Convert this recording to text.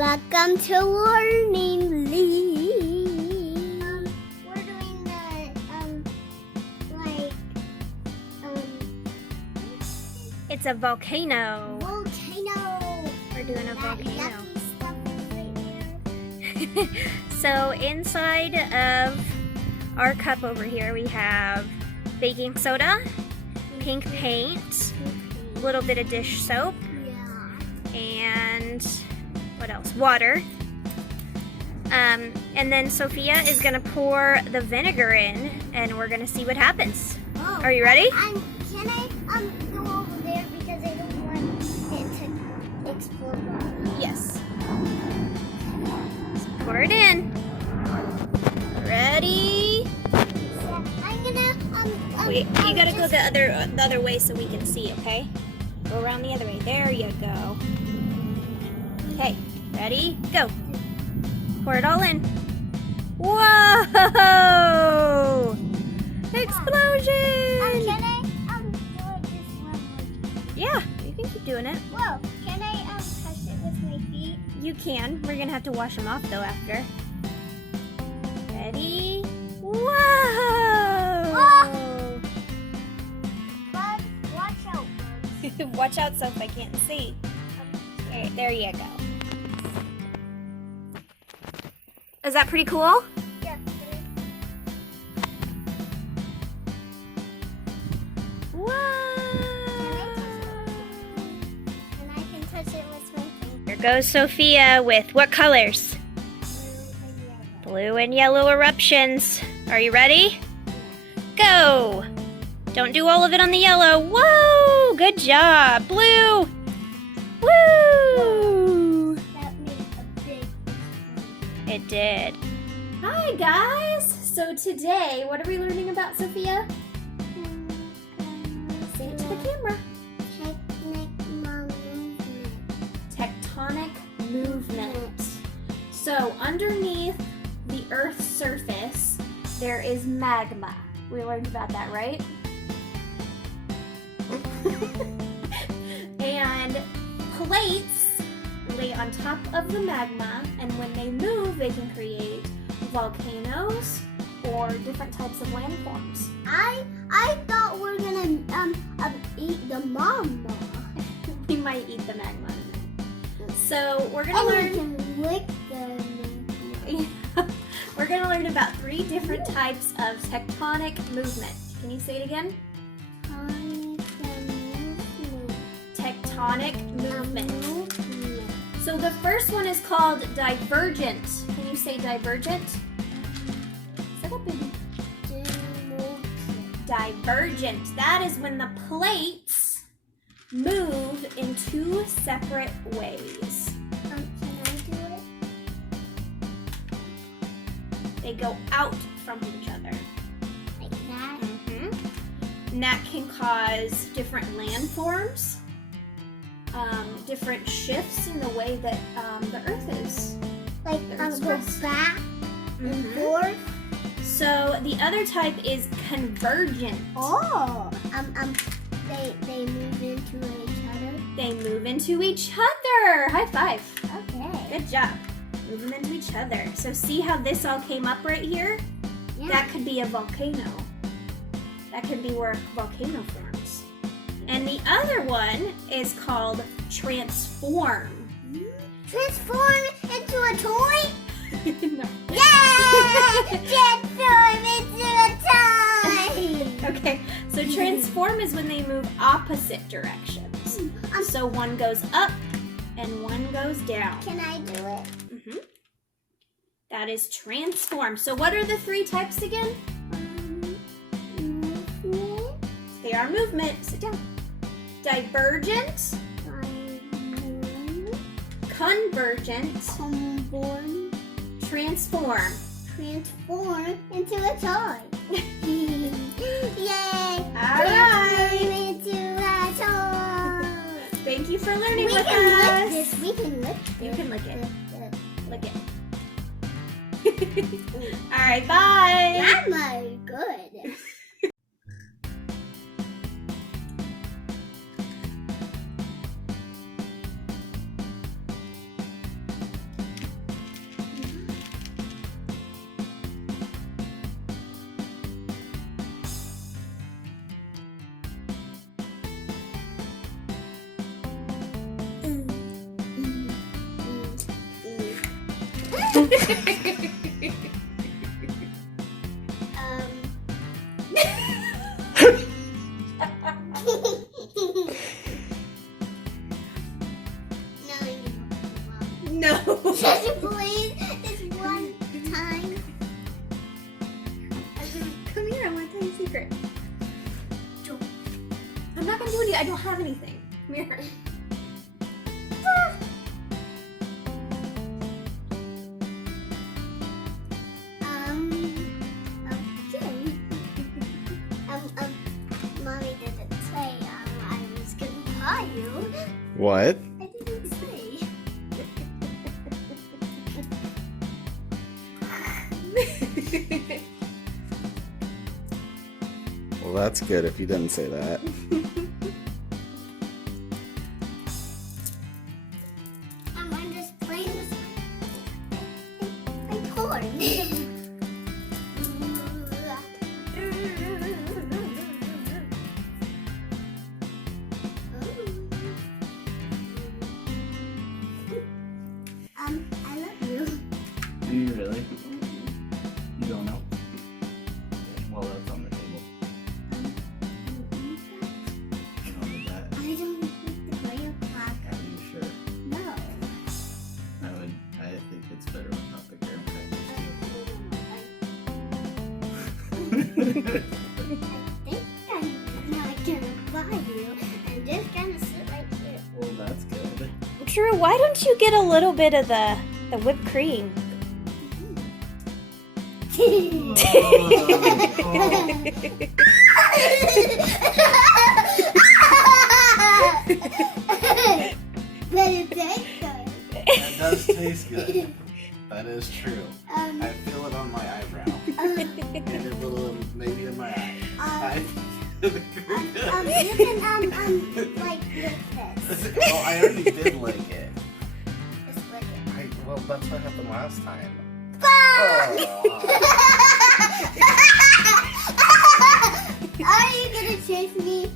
Welcome to Learning League. We're doing it's a volcano. Volcano. We're doing a volcano. Stuff right here. So inside of our cup over here we have baking soda, pink paint, a little bit of dish soap, and what else? Water. And then Sophia is gonna pour the vinegar in, and we're gonna see what happens. Oh. Are you ready? Can I go over there because I don't want it to explode? Yes. So pour it in. Ready? So I'm gonna Wait, you gotta go the other way so we can see, okay? Go around the other way. There you go. Okay, ready? Go. Pour it all in. Whoa! Explosion! Can I do it just one more time? Yeah, you can keep doing it. Whoa! Can I touch it with my feet? You can. We're gonna have to wash them off though after. Ready? Whoa! Oh! But watch out. Watch out, Soph, I can't see. Okay, there you go. Is that pretty cool? Yeah. Whoa! And I can touch it with my finger. Here goes Sophia with what colors? Blue and yellow eruptions. Are you ready? Go! Don't do all of it on the yellow. Whoa! Good job. Blue! Woo! That made a big explosion. It did. Hi guys! So today, what are we learning about, Sophia? Say it to the camera. Tectonic movement. So underneath the Earth's surface, there is magma. We learned about that, right? And plates lay on top of the magma, and when they move, they can create volcanoes or different types of landforms. I thought we were gonna eat the mama. We might eat the magma in a minute. So we're gonna We learn. can lick them. We're gonna learn about 3 different types of tectonic movement. Can you say it again? Tectonic movement. So the first one is called divergent. Can you say divergent? Sit up, baby. Divergent. That is when the plates move in 2 separate ways. Can I do it? They go out from each other. Like that? And that can cause different landforms, different shifts in the way that the Earth is. Like go back and forth? So the other type is convergent. Oh, they move into each other. They move into each other. High five. Okay. Good job. Move them into each other. So see how this all came up right here? Yeah. That could be a volcano. That could be where a volcano forms. And the other one is called transform. Transform into a toy? No. Yeah! Transform into a toy! Okay, so transform is when they move opposite directions. So one goes up and one goes down. Can I do it? That is transform. So what are the 3 types again? Movement. They are movement. Sit down. Divergent, convergent, transform. Transform into a toy. Yay! All right. Transform into a toy. Thank you for learning We with can us. lick this. We can lick this. You can lick it. Lick it. All right, bye. Grandma, good. No. Just please, this one time. Come here, I want to tell you a secret. Don't. I'm not gonna do anything. I don't have anything. Come here. Okay. Mommy didn't say I was gonna buy you. What? I didn't say. Well, that's good if you didn't say that. I'm just playing this. My cord. I love you. Do you really? You don't know? Well, that's on the table. You don't need that. I don't need to play a clock. Are you sure? No. I think it's better without the graham crackers I think I'm not gonna buy you. I'm just gonna sit right here. Well, that's good. Drew, why don't you get a little bit of the whipped cream? But it tastes good. That does taste good. That is true. Um, I feel it on my eyebrow. And a little, maybe in my eye. you can like lick this. Well, I already did lick it. Just lick it. Well, that's what happened last time. Are you gonna chase me?